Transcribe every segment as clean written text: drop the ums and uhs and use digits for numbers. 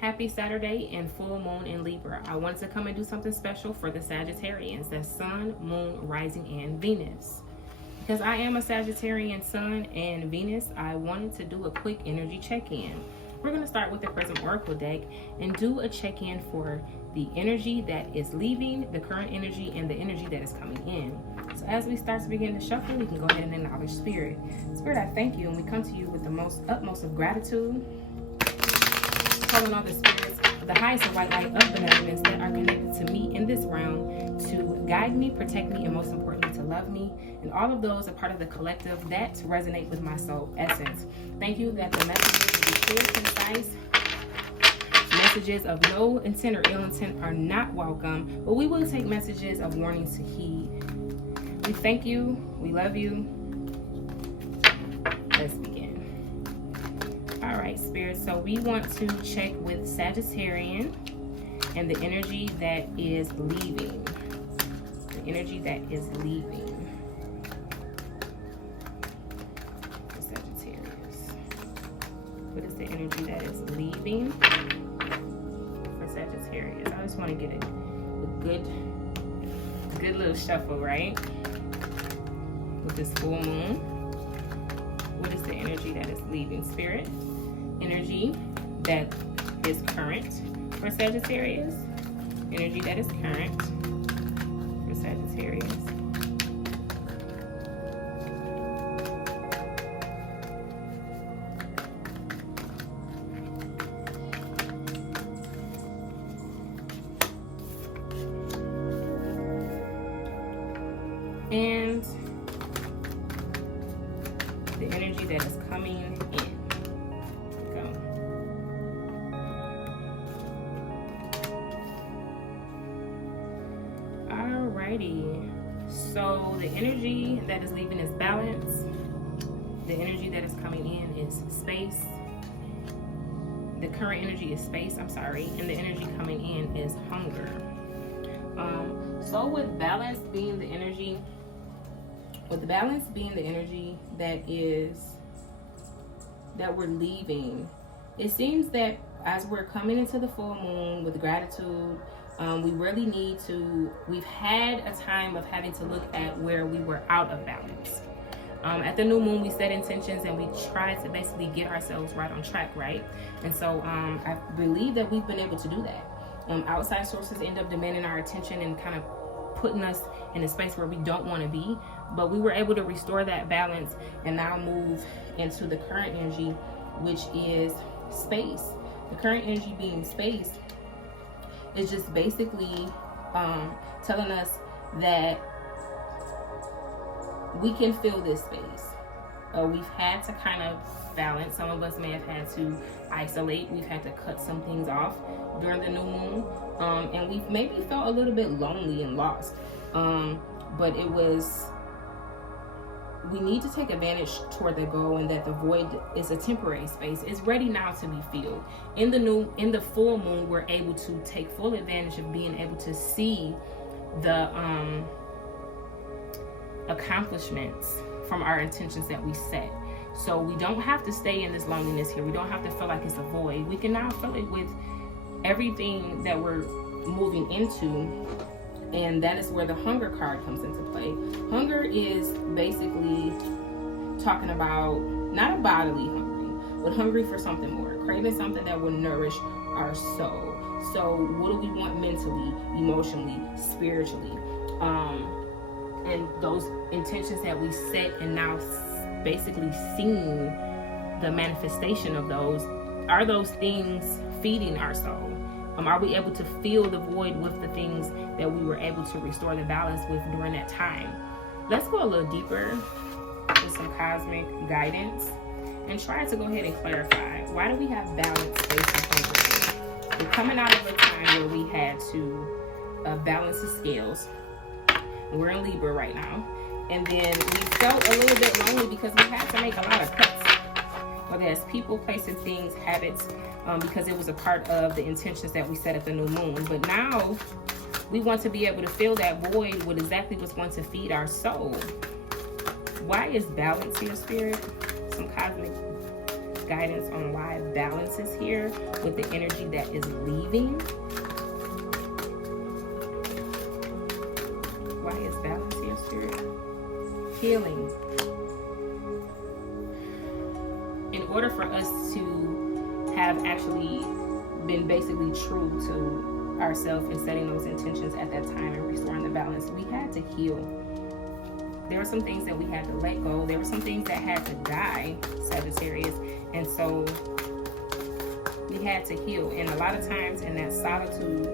Happy Saturday and full moon in Libra. I wanted to come and do something special for the Sagittarians. That's Sun, Moon, Rising, and Venus. Because I am a Sagittarian Sun and Venus, I wanted to do a quick energy check-in. We're going to start with the Prism Oracle deck and do a check-in for the energy that is leaving, the current energy, and the energy that is coming in. So as we start to begin to shuffle, we can go ahead and acknowledge Spirit. Spirit, I thank you, and we come to you with the utmost of gratitude, calling all the spirits, the highest and white light of benevolence that are connected to me in this realm to guide me, protect me, and most importantly, to love me. And all of those are part of the collective that resonate with my soul essence. Thank you that the messages will be clear, concise. Messages of no intent or ill intent are not welcome, but we will take messages of warning to heed. We thank you. We love you. Let's begin. All right, Spirit. So we want to check with Sagittarian and the energy that is leaving. The energy that is leaving. For Sagittarius. What is the energy that is leaving for Sagittarius? I just want to get a good little shuffle, right? With this full moon. What is the energy that is leaving, Spirit? Energy that is current for Sagittarius. Energy that is current for Sagittarius. And the energy that is coming in. Go. Alrighty. So the energy that is leaving is balance. The energy that is coming in is space. The current energy is space, and the energy coming in is hunger. So with balance being the energy, that we're leaving, it seems that as we're coming into the full moon with gratitude, we really need to, we've had a time of having to look at where we were out of balance. At the new moon, we set intentions and we try to basically get ourselves right on track, right? And so I believe that we've been able to do that. Outside sources end up demanding our attention and kind of putting us in a space where we don't want to be, but we were able to restore that balance and now move into the current energy, which is space. The current energy being space is just basically telling us that we can fill this space. We've had to kind of balance. Some of us may have had to isolate. We've had to cut some things off during the new moon. And we've maybe felt a little bit lonely and lost. But we need to take advantage toward the goal, and that the void is a temporary space. It's ready now to be filled. In the full moon, we're able to take full advantage of being able to see the accomplishments from our intentions that we set. So we don't have to stay in this loneliness here. We don't have to feel like it's a void. We can now fill it with everything that we're moving into, and that is where the hunger card comes into play. Hunger is basically talking about not a bodily hungry, but hungry for something more, craving something that will nourish our soul. So what do we want mentally, emotionally, spiritually? And those intentions that we set and now basically seeing the manifestation of those, are those things feeding our soul? Are we able to fill the void with the things that we were able to restore the balance with during that time? Let's go a little deeper with some cosmic guidance and try to go ahead and clarify, why do we have balance, space, and hunger? We're coming out of a time where we had to balance the scales. We're in Libra right now. And then we felt a little bit lonely because we had to make a lot of cuts. Whether it's people, places, things, habits, because it was a part of the intentions that we set at the new moon. But now we want to be able to fill that void with exactly what's going to feed our soul. Why is balance here, Spirit? Some cosmic guidance on why balance is here with the energy that is leaving. Why is balance here, Spirit? Healing. In order for us to have actually been basically true to ourselves and setting those intentions at that time and restoring the balance, we had to heal. There were some things that we had to let go. There were some things that had to die, Sagittarius. And so we had to heal. And a lot of times in that solitude,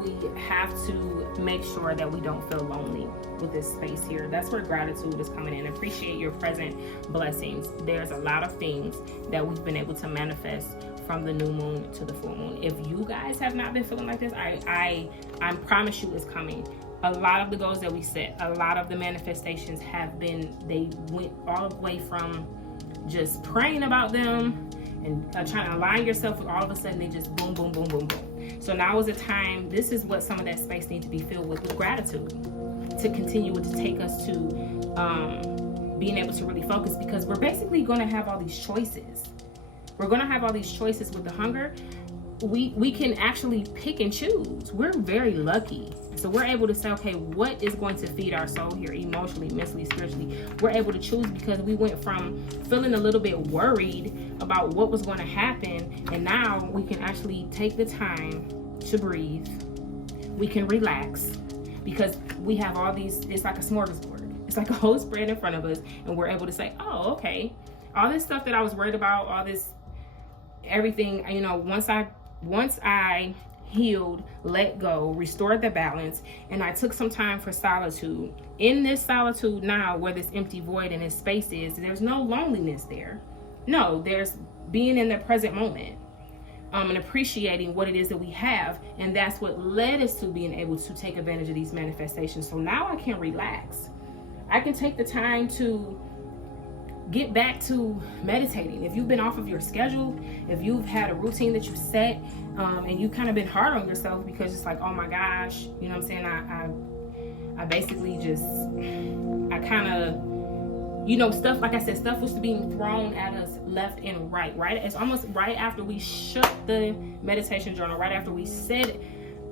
we have to make sure that we don't feel lonely with this space here. That's where gratitude is coming in. Appreciate your present blessings. There's a lot of things that we've been able to manifest from the new moon to the full moon. If you guys have not been feeling like this, I promise you it's coming. A lot of the goals that we set, a lot of the manifestations have been, they went all the way from just praying about them and trying to align yourself with, all of a sudden they just boom, boom, boom, boom, boom. So now is the time, this is what some of that space needs to be filled with gratitude, to continue to take us to being able to really focus, because we're basically going to have all these choices. We're going to have all these choices with the hunger. We can actually pick and choose. We're very lucky. So we're able to say, okay, what is going to feed our soul here emotionally, mentally, spiritually? We're able to choose because we went from feeling a little bit worried about what was going to happen, and now we can actually take the time to breathe. We can relax because we have all these, it's like a smorgasbord. It's like a whole spread in front of us, and we're able to say, oh, okay, all this stuff that I was worried about, all this, everything, you know, once I healed, let go, restored the balance, and I took some time for solitude. In this solitude now, where this empty void and this space is, there's no loneliness there. No, there's being in the present moment, and appreciating what it is that we have, and that's what led us to being able to take advantage of these manifestations. So now I can relax. I can take the time to get back to meditating. If you've been off of your schedule, if you've had a routine that you set, and you kind of been hard on yourself because it's like, oh my gosh, you know what I'm saying? I basically just, I kind of, you know, stuff, like I said, stuff was being thrown at us left and right? It's almost right after we shut the meditation journal, right after we said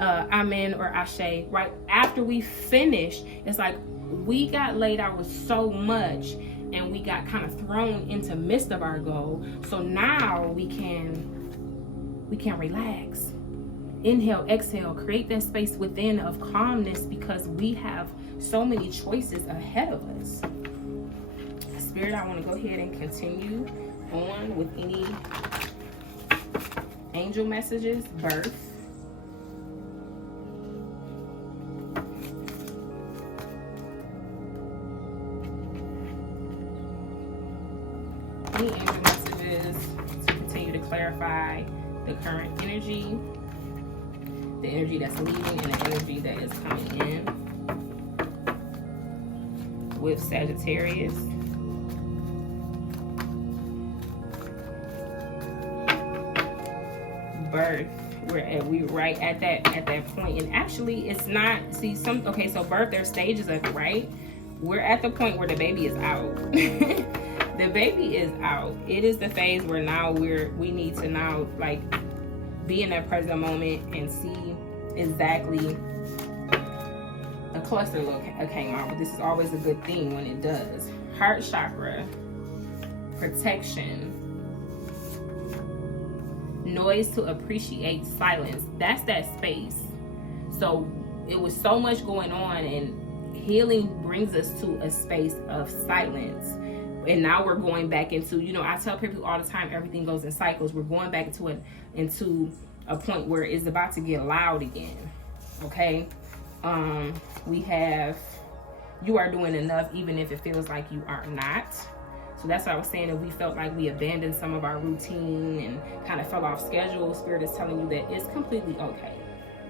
amen or ashe, right after we finished, it's like we got laid out with so much, and we got kind of thrown into midst of our goal. So now we can relax. Inhale, exhale, create that space within of calmness, because we have so many choices ahead of us. Spirit, I want to go ahead and continue on with any angel messages. Birth. Any angel messages to continue to clarify the current energy, the energy that's leaving, and the energy that is coming in with Sagittarius. Birth. We right at that point, and actually it's not, see, some, okay, so birth, there's stages of it, right? We're at the point where the baby is out. The baby is out. It is the phase where now we need to now like be in that present moment and see exactly. A cluster look came out, but this is always a good thing when it does. Heart chakra, protection, noise to appreciate silence. That's that space. So it was so much going on, and healing brings us to a space of silence. And now we're going back into, you know, I tell people all the time, everything goes in cycles. We're going back into a point where it's about to get loud again. Okay. We have, you are doing enough, even if it feels like you are not. So that's what I was saying. If we felt like we abandoned some of our routine and kind of fell off schedule, Spirit is telling you that it's completely okay.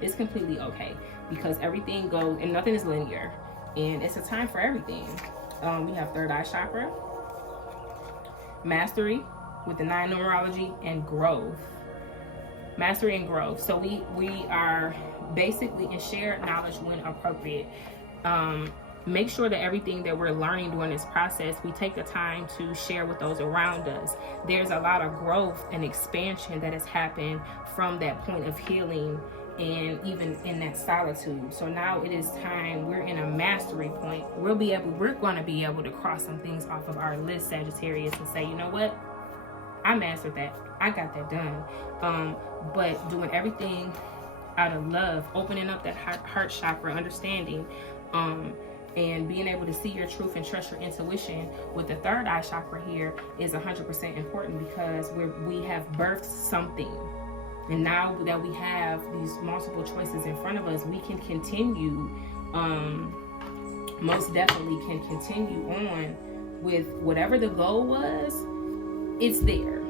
It's completely okay, because everything goes, and nothing is linear, and it's a time for everything. We have third eye chakra, mastery with the 9 numerology, and growth. Mastery and growth. So we are basically, and share knowledge when appropriate. Make sure that everything that we're learning during this process, we take the time to share with those around us. There's a lot of growth and expansion that has happened from that point of healing and even in that solitude. So now it is time, we're in a mastery point. We're going to be able to cross some things off of our list, Sagittarius, and say, you know what? I mastered that. I got that done. But doing everything out of love, opening up that heart chakra, understanding, and being able to see your truth and trust your intuition with the third eye chakra here is 100% important, because we have birthed something. And now that we have these multiple choices in front of us, we can continue, most definitely can continue on with whatever the goal was. It's there.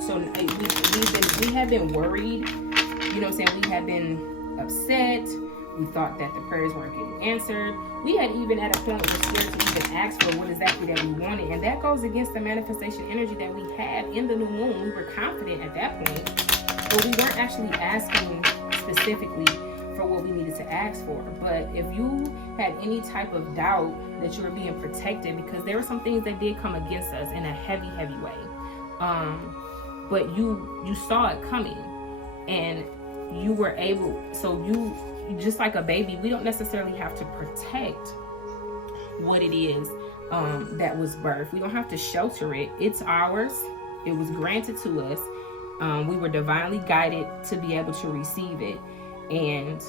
So we have been worried, you know what I'm saying? We have been upset. We thought that the prayers weren't getting answered. We had even at a point were scared to even ask for what exactly that we wanted. And that goes against the manifestation energy that we had in the new moon. We were confident at that point, but we weren't actually asking specifically for what we needed to ask for. But if you had any type of doubt that you were being protected, because there were some things that did come against us in a heavy way, but you saw it coming, and you were able, so you just like a baby, we don't necessarily have to protect what it is that was birthed. We don't have to shelter it. It's ours. It was granted to us. We were divinely guided to be able to receive it, and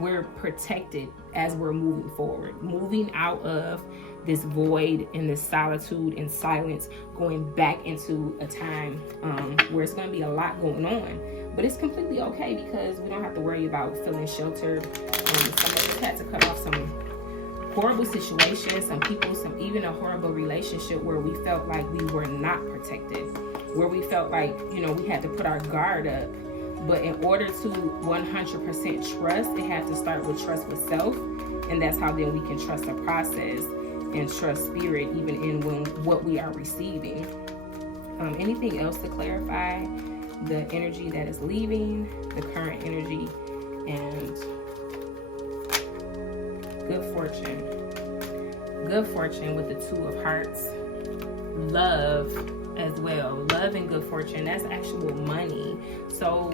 we're protected as we're moving forward, moving out of this void and this solitude and silence, going back into a time where it's going to be a lot going on. But it's completely okay, because we don't have to worry about feeling sheltered. Some of us had to cut off some horrible situations, some people, even a horrible relationship where we felt like we were not protected, where we felt like, we had to put our guard up. But in order to 100% trust, it had to start with trust with self. And that's how then we can trust the process and trust spirit, even in what we are receiving. Anything else to clarify? The energy that is leaving, the current energy, and good fortune. Good fortune with the Two of Hearts. Love as well. Love and good fortune. That's actual money. So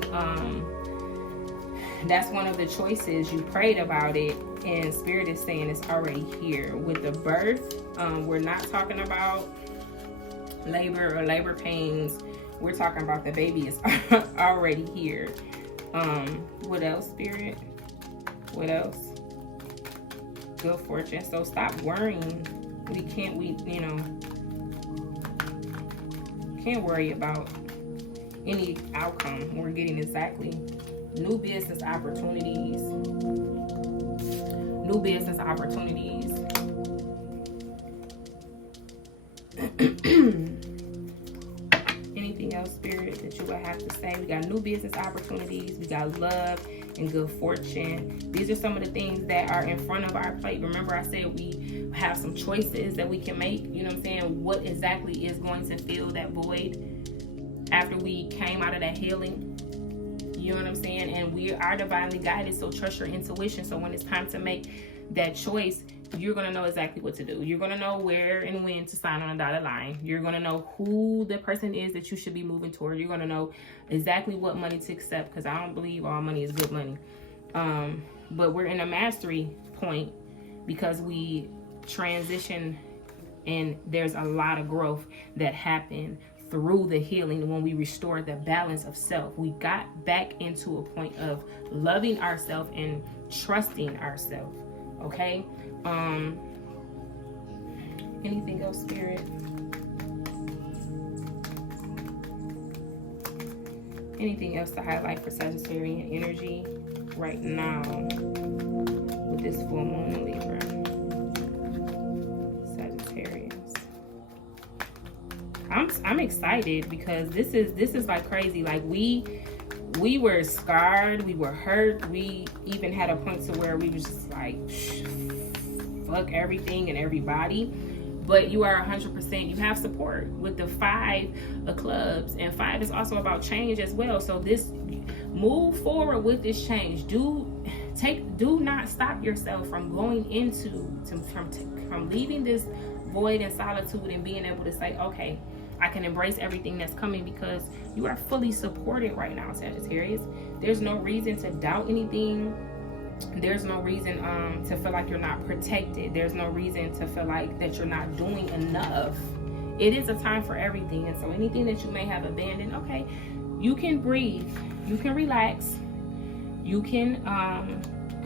that's one of the choices. You prayed about it, and Spirit is saying it's already here. With the birth, we're not talking about labor or labor pains. We're talking about the baby is already here. What else, Spirit? What else? Good fortune. So stop worrying. Can't worry about any outcome. We're getting exactly new business opportunities. New business opportunities. Anything else, Spirit, that you would have to say? We got new business opportunities. We got love and good fortune. These are some of the things that are in front of our plate. Remember, I said we have some choices that we can make. You know what I'm saying? What exactly is going to fill that void after we came out of that healing? You know what I'm saying? And we are divinely guided, so trust your intuition. So when it's time to make that choice, you're going to know exactly what to do. You're going to know where and when to sign on a dotted line. You're going to know who the person is that you should be moving toward. You're going to know exactly what money to accept, because I don't believe all money is good money. But we're in a mastery point because we transition, and there's a lot of growth that happened through the healing when we restored the balance of self. We got back into a point of loving ourselves and trusting ourselves. Okay? Anything else, Spirit? Anything else to highlight for Sagittarian energy right now with this full moon in Libra? Sagittarius. I'm excited because this is like crazy. Like we were scarred, we were hurt, we even had a point to where we was just like, fuck everything and everybody. But you are 100%, you have support with the 5 of clubs, and 5 is also about change as well. So this move forward with this change. Do not stop yourself from going into from leaving this void and solitude and being able to say, okay, I can embrace everything that's coming, because you are fully supported right now, Sagittarius. There's no reason to doubt anything. There's no reason to feel like you're not protected. There's no reason to feel like that you're not doing enough. It is a time for everything. And so anything that you may have abandoned, okay, you can breathe, you can relax, you can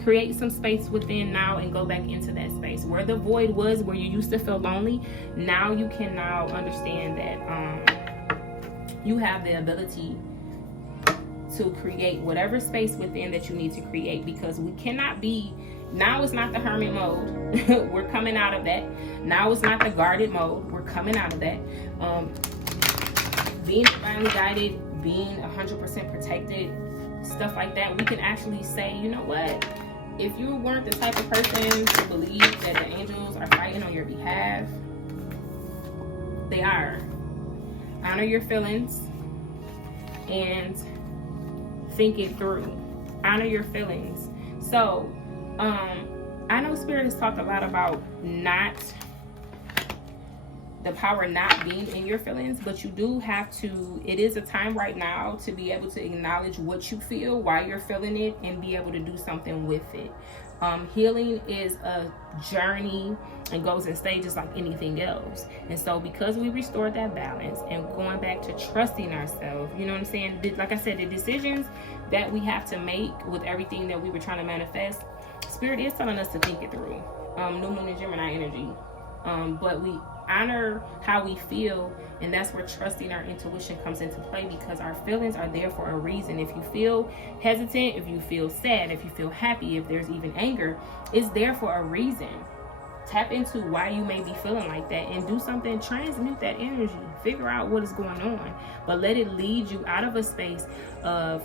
create some space within now and go back into that space where the void was, where you used to feel lonely. Now you can now understand that you have the ability to create whatever space within that you need to create, because we cannot be, now it's not the hermit mode. We're coming out of that. Now it's not the guarded mode. We're coming out of that. Being divinely guided, being 100% protected, stuff like that, we can actually say, you know what? If you weren't the type of person to believe that the angels are fighting on your behalf, they are. Honor your feelings and think it through. Honor your feelings. So, I know Spirit has talked a lot about the power not being in your feelings, but you do have to, it is a time right now to be able to acknowledge what you feel, why you're feeling it, and be able to do something with it. Healing is a journey and goes in stages like anything else. And so because we restored that balance and going back to trusting ourselves, you know what I'm saying? Like I said, the decisions that we have to make with everything that we were trying to manifest, Spirit is telling us to think it through. New Moon and Gemini energy. But we honor how we feel, and that's where trusting our intuition comes into play, because our feelings are there for a reason. If you feel hesitant, if you feel sad, if you feel happy, if there's even anger, it's there for a reason. Tap into why you may be feeling like that and do something, transmute that energy, figure out what is going on, but let it lead you out of a space of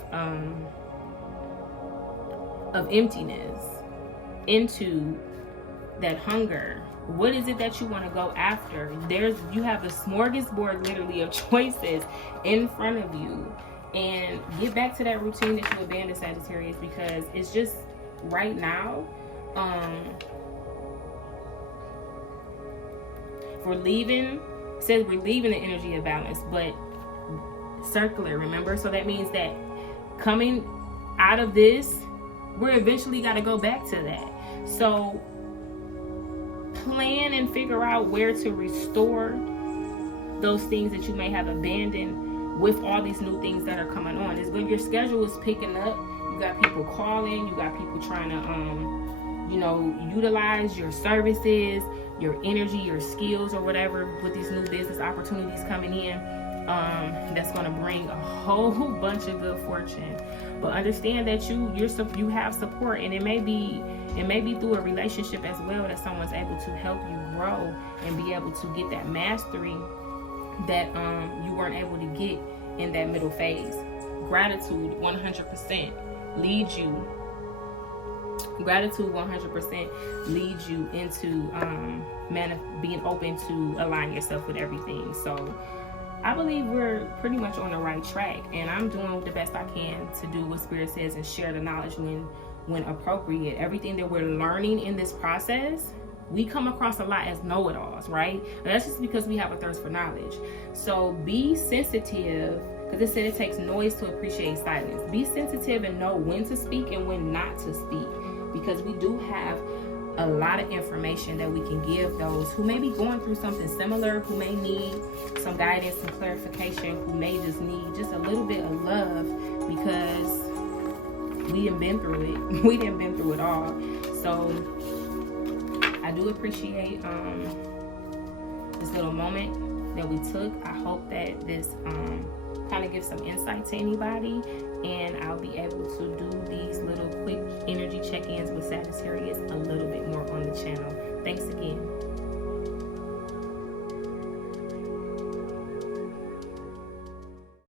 emptiness into that hunger. What is it that you want to go after? You have a smorgasbord literally of choices in front of you, and get back to that routine that you abandoned, Sagittarius, because it's just right now, we're leaving the energy of balance, but circular, remember? So that means that coming out of this, we're eventually got to go back to that. So plan and figure out where to restore those things that you may have abandoned with all these new things that are coming on. It's good. Your schedule is picking up. You got people calling. You got people trying to, utilize your services, your energy, your skills, or whatever with these new business opportunities coming in. That's going to bring a whole bunch of good fortune. But understand that you have support, and it may be through a relationship as well that someone's able to help you grow and be able to get that mastery that you weren't able to get in that middle phase. Gratitude 100% leads you. Gratitude 100% leads you into being open to align yourself with everything. So I believe we're pretty much on the right track, and I'm doing the best I can to do what Spirit says and share the knowledge when appropriate. Everything that we're learning in this process, we come across a lot as know-it-alls, right? And that's just because we have a thirst for knowledge. So be sensitive, because it said it takes noise to appreciate silence. Be sensitive and know when to speak and when not to speak, because we do have a lot of information that we can give those who may be going through something similar, who may need some guidance, some clarification, who may just need just a little bit of love, because we have been through it. We didn't been through it all. So I do appreciate this little moment that we took. I hope that this kind of gives some insight to anybody, and I'll be able to do these little quick energy check-ins with Sagittarius a little bit more on the channel. Thanks again.